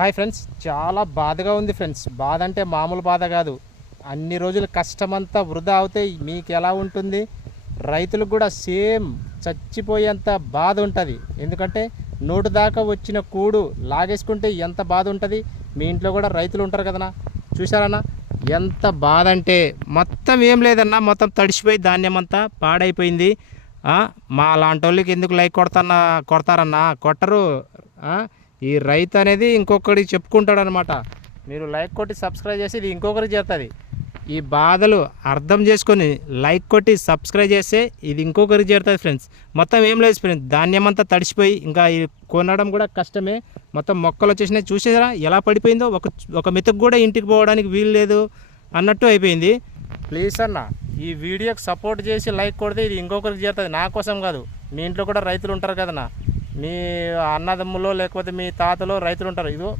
Hi friends, చాలా బాధగా ఉంది ఫ్రెండ్స్. బాధ అంటే మామూలు బాధ కాదు. అన్ని రోజులు కష్టమంతా వృధా అవుతాయి. మీకు ఎలా ఉంటుంది? రైతులకు కూడా సేమ్ చచ్చిపోయేంత బాధ ఉంటుంది. ఎందుకంటే నోటు దాకా వచ్చిన కూడు లాగేసుకుంటే ఎంత బాధ ఉంటుంది. మీ ఇంట్లో కూడా రైతులు ఉంటారు కదన్నా, చూసారన్నా ఎంత బాధ అంటే మొత్తం ఏం లేదన్నా, మొత్తం తడిసిపోయి ధాన్యం అంతా పాడైపోయింది. మా లాంటి వాళ్ళకి ఎందుకు లైక్ కొడతారన్నా? కొట్టరు. ఈ రైతు అనేది ఇంకొకరికి చెప్పుకుంటాడు అనమాట. మీరు లైక్ కొట్టి సబ్స్క్రైబ్ చేసి ఇది ఇంకొకరికి చేస్తుంది. ఈ బాధలు అర్థం చేసుకొని లైక్ కొట్టి సబ్స్క్రైబ్ చేస్తే ఇది ఇంకొకరికి చేరుతుంది ఫ్రెండ్స్. మొత్తం ఏం లేదు ఫ్రెండ్స్, ధాన్యం అంతా తడిసిపోయి ఇంకా కొనడం కూడా కష్టమే. మొత్తం మొక్కలు వచ్చేసినాయి, చూసేరా ఎలా పడిపోయిందో. ఒక మెతుకు కూడా ఇంటికి పోవడానికి వీలు లేదు అన్నట్టు అయిపోయింది. ప్లీజ్ అన్న, ఈ వీడియోకి సపోర్ట్ చేసి లైక్ కొడితే ఇది ఇంకొకరికి చేరుతుంది. నా కోసం కాదు, మీ ఇంట్లో కూడా రైతులు ఉంటారు కదన్నా. మీ అన్నదమ్ములో లేకపోతే మీ తాతలో రైతులు ఉంటారు. ఇదో